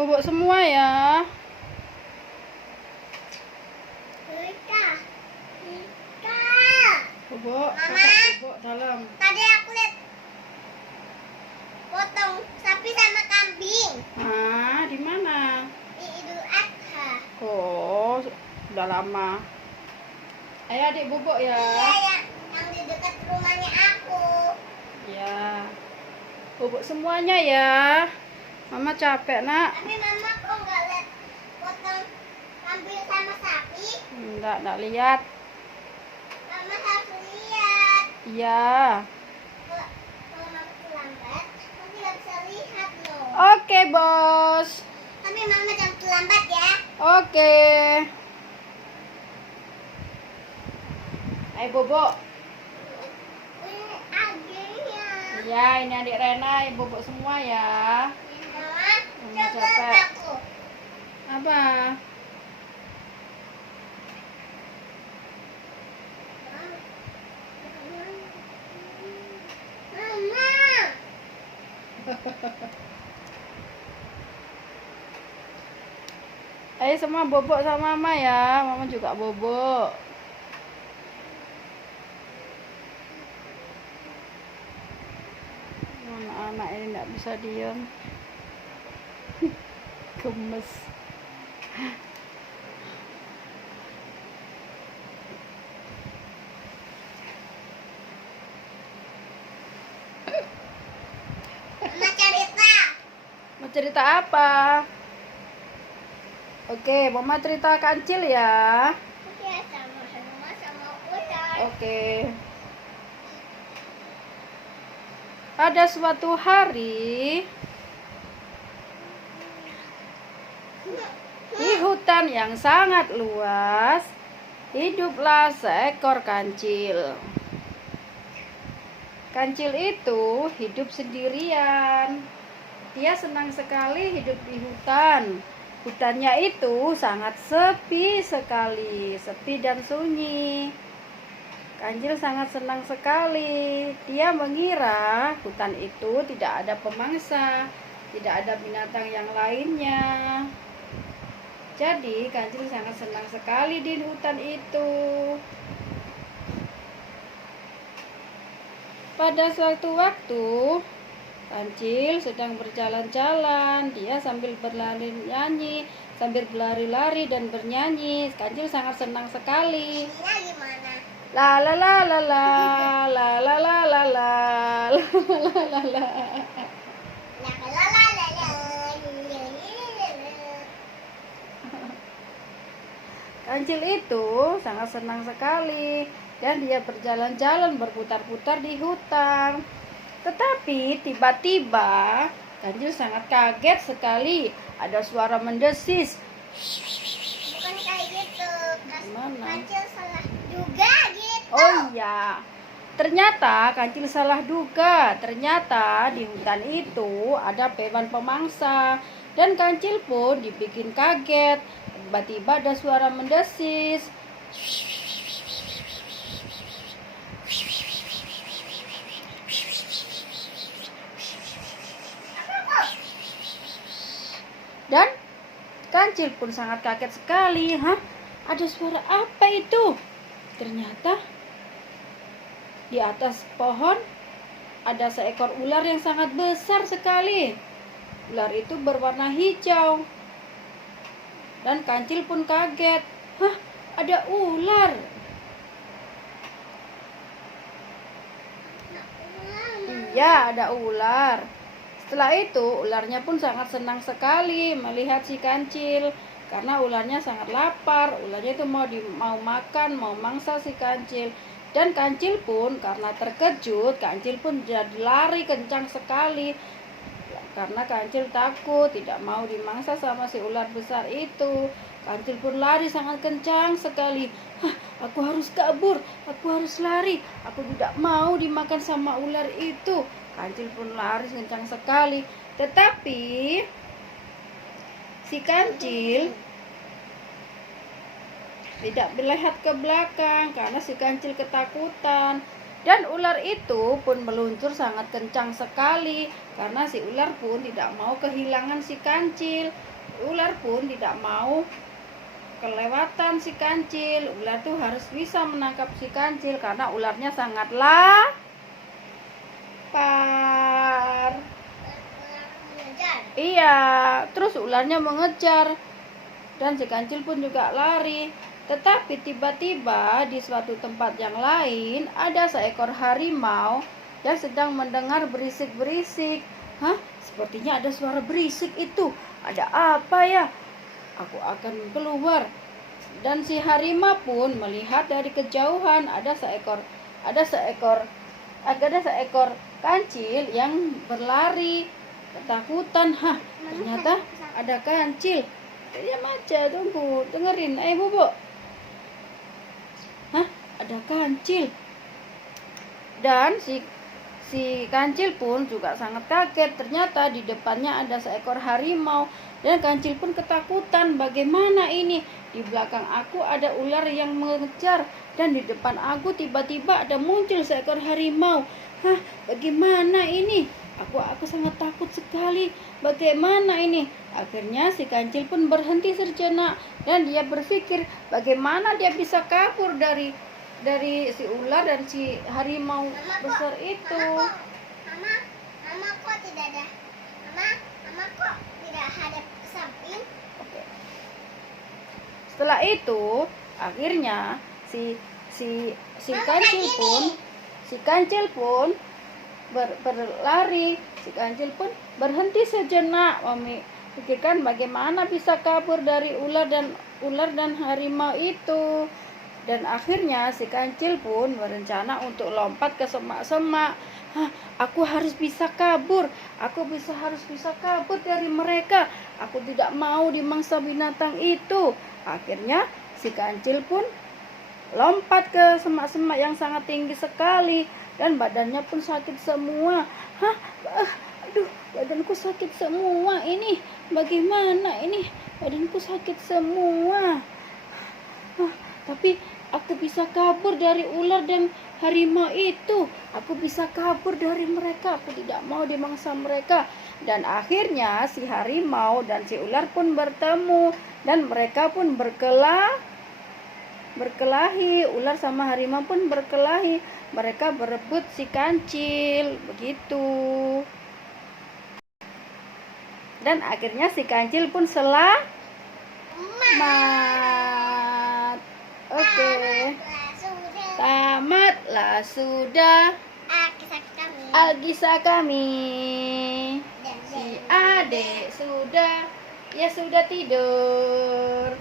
Bobok semua ya. Bobok, bobok dalam. Tadi aku lihat potong sapi sama kambing Ah, di mana? di Idul Adha. Oh, sudah lama. Ayo adik bobok ya. Iya, yang di dekat rumahnya aku. Ya. Bobok semuanya ya. Mama capek, Nak. Tapi mama kok nggak lihat potong kambing sama sapi? Enggak lihat. Mama harus lihat. Iya. Kalau mama terlambat, nanti nggak bisa lihat loh. Oke, Bos. Tapi mama jangan terlambat ya. Oke. Ayo bobok. Ini adiknya. Ya, ini adik Rena, ayo bobok semua ya. Mama, Mama coba capek. aku. Apa? Mama. Ayo semua bobok sama Mama ya. Mama juga bobok. Anak-anak ini nggak bisa diam. Gemes. Mama cerita. Mau cerita apa? Oke, Mama cerita kancil ya. Oke, sama ular. Oke. Pada suatu hari di hutan yang sangat luas hiduplah seekor kancil. Kancil itu hidup sendirian. Dia senang sekali hidup di hutan. Hutannya itu sangat sepi sekali, sepi dan sunyi. Kancil sangat senang sekali. Dia mengira hutan itu tidak ada pemangsa, tidak ada binatang yang lainnya. Jadi Kancil sangat senang sekali di hutan itu. Pada suatu waktu, Kancil sedang berjalan-jalan. Dia sambil berlari-nyanyi, sambil berlari-lari dan bernyanyi. Kancil sangat senang sekali. Ininya gimana? La la la la la la la la la la la la la. Kancil itu sangat senang sekali dan dia berjalan-jalan berputar-putar di hutan. Tetapi tiba-tiba Kancil sangat kaget sekali. Ada suara mendesis. Bukan kayak gitu. Gimana? Kancil salah juga gitu. Oh iya, ternyata Kancil salah duga. Ternyata di hutan itu ada hewan pemangsa. Dan Kancil pun dibikin kaget. Tiba-tiba ada suara mendesis. Dan Kancil pun sangat kaget sekali. Hah? Ada suara apa itu? Ternyata di atas pohon ada seekor ular yang sangat besar sekali. Ular itu berwarna hijau. Dan Kancil pun kaget. Hah, ada ular. Iya, ada ular. Setelah itu, ularnya pun sangat senang sekali melihat si Kancil. Karena ularnya sangat lapar. Ularnya itu mau makan, mau mangsa si Kancil. Dan Kancil pun karena terkejut, Kancil pun jadi lari kencang sekali. Karena Kancil takut, tidak mau dimangsa sama si ular besar itu. Kancil pun lari sangat kencang sekali. Hah, aku harus kabur, aku harus lari. Aku tidak mau dimakan sama ular itu. Kancil pun lari kencang sekali. Tetapi si Kancil tidak melihat ke belakang karena si Kancil ketakutan. Dan ular itu pun meluncur sangat kencang sekali karena si ular pun tidak mau kehilangan si Kancil. Ular pun tidak mau kelewatan si kancil. Ular tuh harus bisa menangkap si kancil karena ularnya sangat lapar. Mengejar. Iya, terus ularnya mengejar dan si kancil pun juga lari. Tetapi tiba-tiba di suatu tempat yang lain ada seekor harimau yang sedang mendengar berisik-berisik. Hah? Sepertinya ada suara berisik itu. Ada apa ya? Aku akan keluar. Dan si harimau pun melihat dari kejauhan ada seekor kancil yang berlari ketakutan. Hah, ternyata ada kancil. Diam aja, tunggu, dengerin. Bobo. Hah, ada kancil. Dan si kancil pun juga sangat kaget. Ternyata di depannya ada seekor harimau. Dan kancil pun ketakutan. Bagaimana ini? Di belakang aku ada ular yang mengejar. Dan di depan aku tiba-tiba ada muncul seekor harimau. Hah, bagaimana ini? Aku sangat takut sekali. Bagaimana ini? Akhirnya si kancil pun berhenti sejenak. Dan dia berpikir bagaimana dia bisa kabur dari si ular dan si harimau besar itu. Mama kok tidak ada. Mama kok tidak hadap ke samping? Oke. Setelah itu, akhirnya si kancil pun berlari. Si kancil pun berhenti sejenak memikirkan bagaimana bisa kabur dari ular dan harimau itu. Dan akhirnya si kancil pun berencana untuk lompat ke semak-semak. Aku harus bisa kabur. Harus bisa kabur dari mereka. Aku tidak mau dimangsa binatang itu. Akhirnya si kancil pun lompat ke semak-semak yang sangat tinggi sekali. Dan badannya pun sakit semua. Aduh, badanku sakit semua ini. Bagaimana ini? Badanku sakit semua. Tapi aku bisa kabur dari ular dan harimau itu. Aku bisa kabur dari mereka. Aku tidak mau dimangsa mereka. Dan akhirnya si harimau dan si ular pun bertemu. Dan mereka pun berkelahi. Ular sama harimau pun berkelahi. Mereka berebut si kancil. Begitu. Dan akhirnya si kancil pun selamat. Oke. Tamatlah sudah Alkisah kami. Si adik sudah tidur.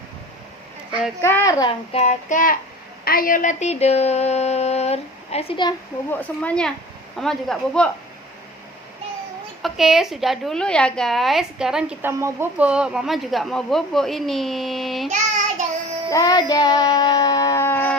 Sekarang kakak, ayolah tidur. Ayo sudah, bobok semuanya. Mama juga bobok. Oke, sudah dulu ya guys. Sekarang kita mau bobok. Mama juga mau bobok ini. Dadah.